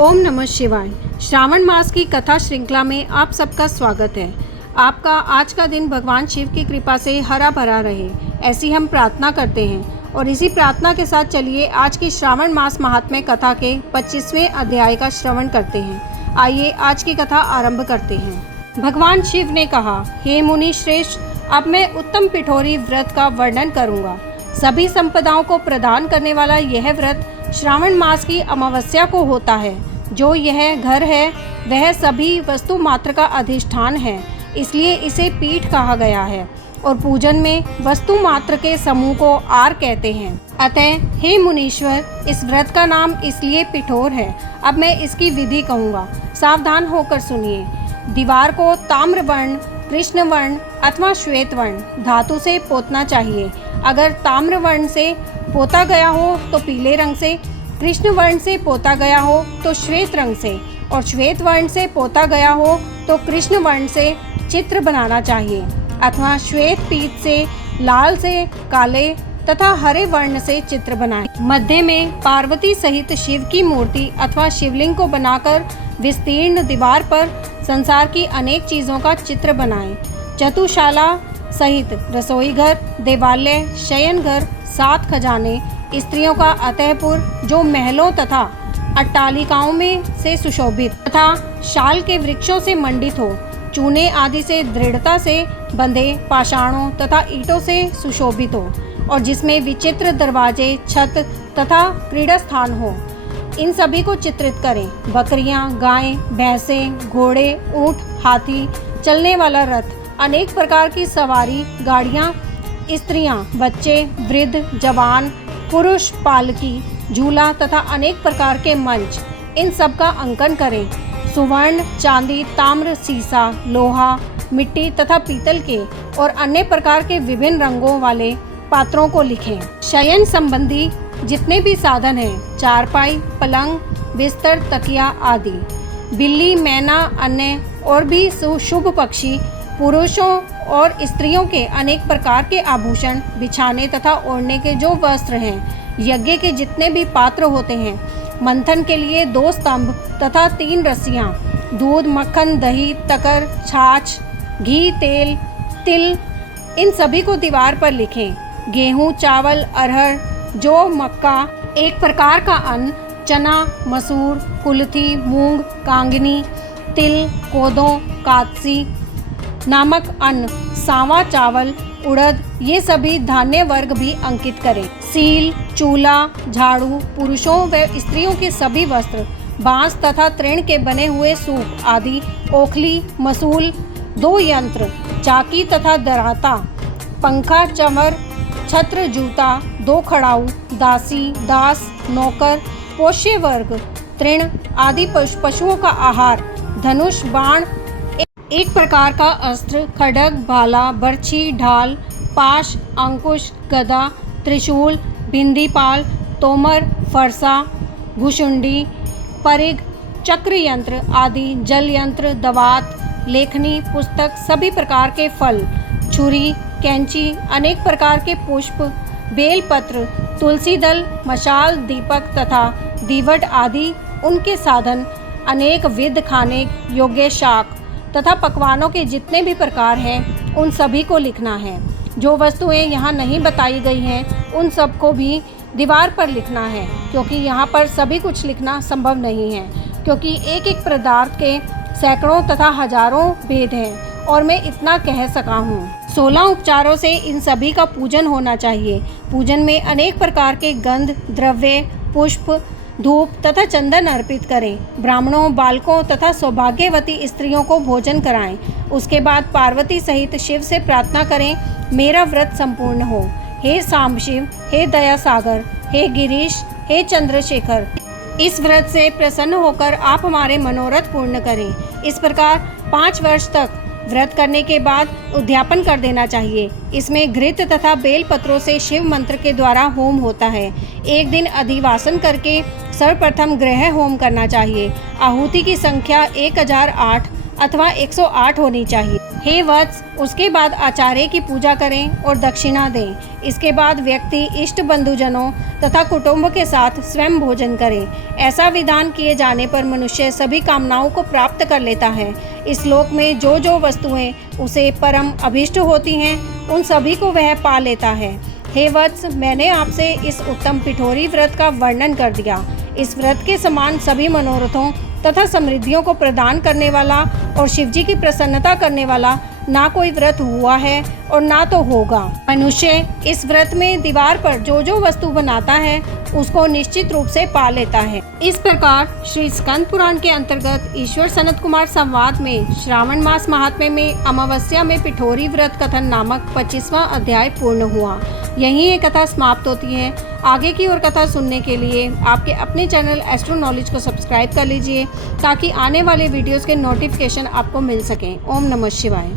ओम नमः शिवाय। श्रावण मास की कथा श्रृंखला में आप सबका स्वागत है। आपका आज का दिन भगवान शिव की कृपा से हरा भरा रहे, ऐसी हम प्रार्थना करते हैं। और इसी प्रार्थना के साथ चलिए आज की श्रावण मास महात्म्य कथा के 25वें अध्याय का श्रवण करते हैं। आइए आज की कथा आरंभ करते हैं। भगवान शिव ने कहा, हे मुनि श्रेष्ठ, अब मैं उत्तम पिठोरी व्रत का वर्णन करूँगा। सभी संपदाओं को प्रदान करने वाला यह व्रत श्रावण मास की अमावस्या को होता है। जो यह घर है वह सभी वस्तु मात्र का अधिष्ठान है, इसलिए इसे पीठ कहा गया है। और पूजन में वस्तु मात्र के समूह को आर कहते हैं। अतः हे मुनीश्वर, इस व्रत का नाम इसलिए पिठोर है। अब मैं इसकी विधि कहूँगा, सावधान होकर सुनिए। दीवार को ताम्र वर्ण, कृष्ण वर्ण अथवा श्वेत वर्ण धातु से पोतना चाहिए। अगर ताम्र वर्ण से पोता गया हो तो पीले रंग से, कृष्ण वर्ण से पोता गया हो तो श्वेत रंग से, और श्वेत वर्ण से पोता गया हो तो कृष्ण वर्ण से चित्र बनाना चाहिए, अथवा श्वेत पीत से, लाल से, काले तथा हरे वर्ण से चित्र बनाएं। मध्य में पार्वती सहित शिव की मूर्ति अथवा शिवलिंग को बनाकर विस्तीर्ण दीवार पर संसार की अनेक चीज़ों का चित्र बनाएं। चतुशाला सहित रसोई घर, देवालय, शयन घर, 7 खजाने, स्त्रियों का अतःपुर जो महलों तथा अट्टालिकाओं में से सुशोभित तथा शाल के वृक्षों से मंडित हो, चूने आदि से दृढ़ता से बंधे पाषाणों तथा ईंटों से सुशोभित हो, और जिसमें विचित्र दरवाजे, छत तथा क्रीड़ा स्थान हो, इन सभी को चित्रित करें। बकरियां, गायें, भैंसें, घोड़े, ऊंट, हाथी, चलने वाला रथ, अनेक प्रकार की सवारी गाड़ियां, स्त्रियां, बच्चे, वृद्ध, जवान, पुरुष, पालकी, झूला तथा अनेक प्रकार के मंच, इन सब का अंकन करें। सुवर्ण, चांदी, ताम्र, सीसा, लोहा, मिट्टी तथा पीतल के और अन्य प्रकार के विभिन्न रंगों वाले पात्रों को लिखें। शयन संबंधी जितने भी साधन हैं, चारपाई, पलंग, बिस्तर, तकिया आदि, बिल्ली, मैना, अन्य और भी शुभ पक्षी, पुरुषों और स्त्रियों के अनेक प्रकार के आभूषण, बिछाने तथा ओढ़ने के जो वस्त्र हैं, यज्ञ के जितने भी पात्र होते हैं, मंथन के लिए 2 स्तंभ तथा 3 रस्सियाँ, दूध, मक्खन, दही, तकर, छाछ, घी, तेल, तिल, इन सभी को दीवार पर लिखें। गेहूँ, चावल, अरहर, जौ, मक्का, एक प्रकार का अन्न, चना, मसूर, कुल्थी, मूंग, कांगनी, तिल, कोदो, कादसी नामक अन्न, सांवा चावल, उड़द, ये सभी धान्य वर्ग भी अंकित करें। सील, चूल्हा, झाड़ू, पुरुषों व स्त्रियों के सभी वस्त्र, बांस तथा तृण के बने हुए सूप आदि, ओखली, मसूल, 2 यंत्र, चाकी तथा दराता, पंखा, चमर, छत्र, जूता, 2 खड़ाऊ, दासी, दास, नौकर, पोष्य वर्ग, तृण आदि पशुओं का आहार, धनुष, बाण, एक प्रकार का अस्त्र, खड्ग, भाला, बर्छी, ढाल, पाश, अंकुश, गदा, त्रिशूल, भिंदीपाल, तोमर, फरसा, घुषुंडी, परिग, चक्र यंत्र आदि, जल यंत्र, दवात, लेखनी, पुस्तक, सभी प्रकार के फल, छुरी, कैंची, अनेक प्रकार के पुष्प, बेलपत्र, तुलसी दल, मशाल, दीपक तथा दीवट आदि, उनके साधन, अनेक विध खाने योग्य शाक तथा पकवानों के जितने भी प्रकार हैं, उन सभी को लिखना है। जो वस्तुएं यहाँ नहीं बताई गई हैं, उन सब को भी दीवार पर लिखना है, क्योंकि यहाँ पर सभी कुछ लिखना संभव नहीं है, क्योंकि एक एक पदार्थ के सैकड़ों तथा हजारों भेद हैं, और मैं इतना कह सका हूँ। 16 उपचारों से इन सभी का पूजन होना चाहिए। पूजन में अनेक प्रकार के गंध, द्रव्य, पुष्प, धूप तथा चंदन अर्पित करें। ब्राह्मणों, बालकों तथा सौभाग्यवती स्त्रियों को भोजन कराएं। उसके बाद पार्वती सहित शिव से प्रार्थना करें, मेरा व्रत संपूर्ण हो। हे सांबशिव, हे दया सागर, हे गिरीश, हे चंद्रशेखर, इस व्रत से प्रसन्न होकर आप हमारे मनोरथ पूर्ण करें। इस प्रकार 5 वर्ष तक व्रत करने के बाद उद्यापन कर देना चाहिए। इसमें घृत तथा बेल पत्रों से शिव मंत्र के द्वारा होम होता है। एक दिन अधिवासन करके सर्वप्रथम ग्रह होम करना चाहिए। आहुति की संख्या 1008 अथवा 108 होनी चाहिए। हे वत्स, उसके बाद आचार्य की पूजा करें और दक्षिणा दें। इसके बाद व्यक्ति इष्ट बंधुजनों तथा कुटुंब के साथ स्वयं भोजन करे। ऐसा विधान किए जाने पर मनुष्य सभी कामनाओं को प्राप्त कर लेता है। इस लोक में जो जो वस्तुएं उसे परम अभिष्ट होती हैं, उन सभी को वह पा लेता है। हे वत्स, मैंने आपसे इस उत्तम पिठोरी व्रत का वर्णन कर दिया। इस व्रत के समान सभी मनोरथों तथा समृद्धियों को प्रदान करने वाला और शिवजी की प्रसन्नता करने वाला ना कोई व्रत हुआ है और ना तो होगा। मनुष्य इस व्रत में दीवार पर जो जो वस्तु बनाता है उसको निश्चित रूप से पा लेता है। इस प्रकार श्री स्कंद पुराण के अंतर्गत ईश्वर सनत कुमार संवाद में श्रावण मास महात्म्य में अमावस्या में पिठोरी व्रत कथन नामक 25वां अध्याय पूर्ण हुआ। यहीं ये कथा समाप्त होती है। आगे की और कथा सुनने के लिए आपके अपने चैनल एस्ट्रो नॉलेज को सब्सक्राइब कर लीजिए ताकि आने वाले वीडियोस के नोटिफिकेशन आपको मिल सकें। ओम नमः शिवाय।